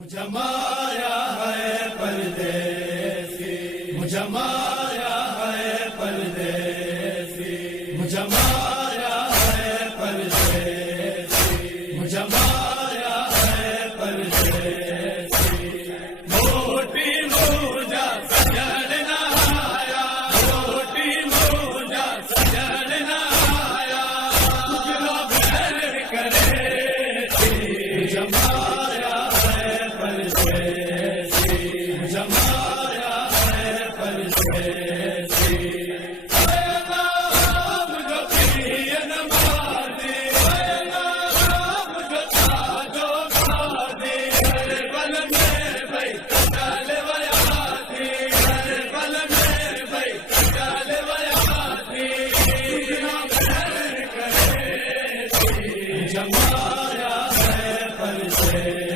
مجھے مارا ہے پردیسی، مجھے مارا ہے پردیسی، مجھے مارا ہے پردیسی، مجھے مارا ہے پردیسی، موٹی موجہ سجن نہ آیا، موٹی موجہ سجن نہ آیا، تجھنا بھر کرے تھی، مجھے مارا ہے پردیسی، مجھے مارا ہے پردیسی، اے نام جو پیر نماز دی، اے نام جو تاجو بازی، ہر پل میں بھائی کٹال ویاسی، ہر پل میں بھائی کٹال ویاسی، تجھنا بھر کرے تھی، مجھے مارا ہے پردیسی۔